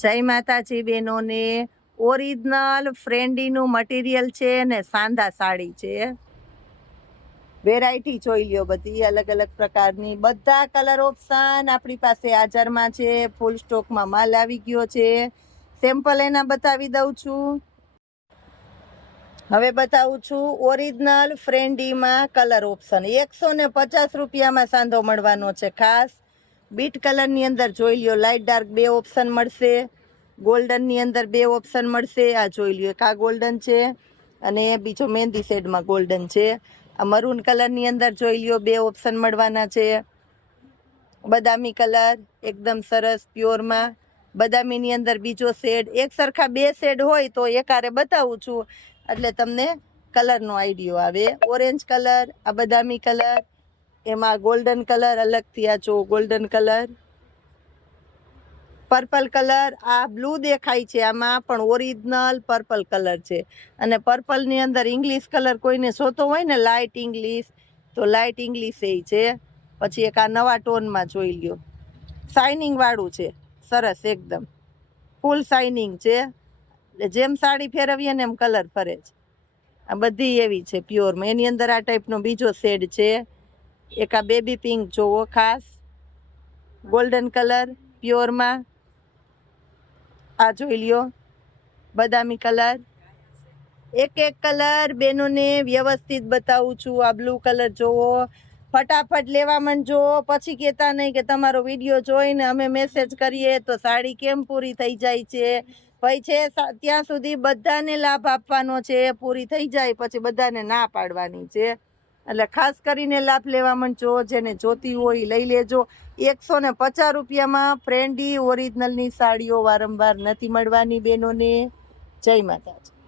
જય માતાજી બહેનોને. ઓરિજિનલ ફ્રેન્ડીનું મટીરિયલ છે ને સાંધા સાડી છે. વેરાયટી જોઈ લ્યો, બધી અલગ અલગ પ્રકારની, બધા કલર ઓપ્શન આપણી પાસે હાજરમાં છે. ફૂલ સ્ટોકમાં માલ આવી ગયો છે. સેમ્પલ એના બતાવી દઉં છું. હવે બતાવું છું ઓરિજિનલ ફ્રેન્ડીમાં કલર ઓપ્શન. 150 રૂપિયામાં સાંધો મળવાનો છે. ખાસ બીટ કલરની અંદર જોઈ લ્યો, લાઇટ ડાર્ક બે ઓપ્શન મળશે. ગોલ્ડનની અંદર બે ઓપ્શન મળશે. આ જોઈ લ્યો, એક આ ગોલ્ડન છે અને બીજો મહેંદી શેડમાં ગોલ્ડન છે. આ મરૂન કલરની અંદર જોઈ લ્યો, બે ઓપ્શન મળવાના છે. બદામી કલર એકદમ સરસ પ્યોરમાં. બદામીની અંદર બીજો શેડ. એક સરખા બે શેડ હોય તો એકારે બતાવું છું એટલે તમને કલરનો આઈડિયો આવે. ઓરેન્જ કલર, આ બદામી કલર, એમાં ગોલ્ડન કલર અલગથી, આ જો ગોલ્ડન કલર, પર્પલ કલર, આ બ્લુ દેખાય છે આમાં પણ ઓરિજિનલ પર્પલ કલર છે. અને પર્પલની અંદર ઇંગ્લિશ કલર કોઈને જોતો હોય ને, લાઇટ ઇંગ્લિશ, તો લાઇટ ઇંગ્લિશ એ છે. પછી એક આ નવા ટોનમાં જોઈ લ્યો, શાઇનિંગ વાળું છે, સરસ એકદમ ફૂલ શાઇનિંગ છે. જેમ સાડી ફેરવીએ ને એમ કલર ફરે છે. આ બધી એવી છે પ્યોરમાં. એની અંદર આ ટાઈપનો બીજો શેડ છે. એક આ બેબી પિંક જોવો, ખાસ ગોલ્ડન કલર પ્યોરમાં. આ જોઈ લ્યો બદામી કલર. એક એક કલર બેનોને વ્યવસ્થિત બતાવું છું. આ બ્લુ કલર જોવો, ફટાફટ લેવા માંડજો. પછી કહેતા નહીં કે તમારો વિડીયો જોઈને અમે મેસેજ કરીએ તો સાડી કેમ પૂરી થઈ જાય છે. ભાઈ છે ત્યાં સુધી બધાને લાભ આપવાનો છે. પૂરી થઈ જાય પછી બધાને ના પાડવાની છે. એટલે ખાસ કરીને લાભ લેવા માંડજો. જેને જોતી હોય લઈ લેજો. 150 રૂપિયામાં ફ્રેન્ડી ઓરિજિનલની સાડીઓ વારંવાર નથી મળવાની બેનોને. જય માતાજી.